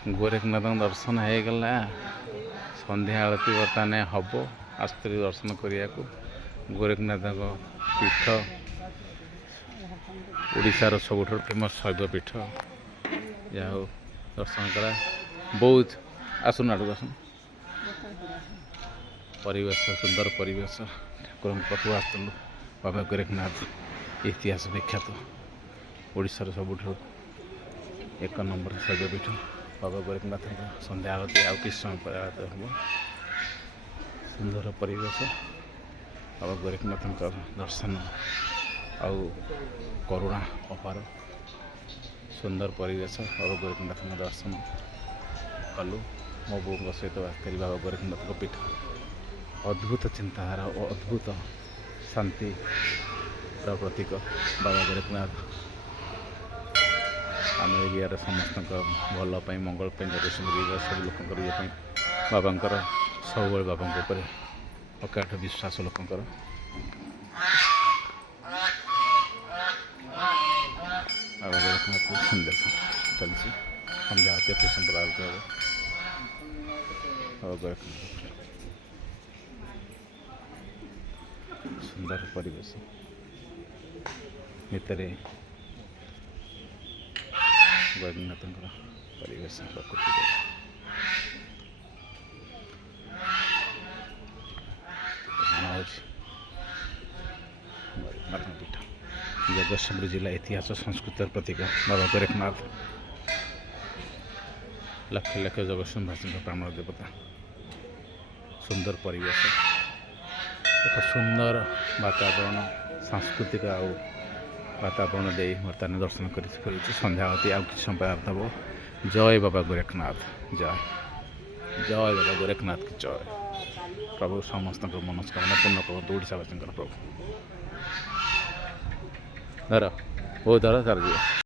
गोरखनाथ दर्शन हो गला संध्या आरती बर्तमान हम आस्त्री दर्शन करने को गोरखनाथ पीठ ओडिशार सबुठ फेमस शैव पीठ जहाँ दर्शन करा बहुत आसन आड़ दर्शन परिवेश सुंदर परिवेश ठाकुर पाखु आसलु बाबा गोरखनाथ इतिहास विख्यात ओडिशार सबुठ एक नंबर शैव पीठ बाबा गोरखनाथ संध्या आरती आउ कि समय पर आरती हम सुंदर परिवेश बाबा गोरखनाथ दर्शन आउ करुणा अपार सुंदर परिवेश बाबा गोरखनाथ दर्शन कलु मो बो सहित बात करी बाबा गोरखनाथ पीठ अद्भुत चिंताधारा और अद्भुत शांति प्रतीक बाबा गोरखनाथ आम एरिया समस्त भलपाई मंगल जगतसिंहपुर सब लोक बाबा सब बाबा अकाठ विश्वास लोकंर बाबा गोरखनाथ संदेश चलती संध्या आरती कृष्ण आरती हम बाबा गोरखनाथ सुंदर परिवेश भितर गोरखनाथ परिवेश प्रकृति गोरखनाथ पीठ जगतसिंहपुर जिला इतिहास संस्कृतिर प्रतीक बाबा गोरखनाथ लक्ष लक्ष जगतसिंहवासी प्राण देवता सुंदर परिवेश एक सुंदर वातावरण सांस्कृतिक वातावरण दे बर्तमान दर्शन कर संध्या आरती आउ कि समय हम जय बाबा गोरखनाथ जय जय बाबा गोरखनाथ की जय प्रभु समस्त मनस्कामना पूर्ण करते ओडिशावासी प्रभु धर बहुत धर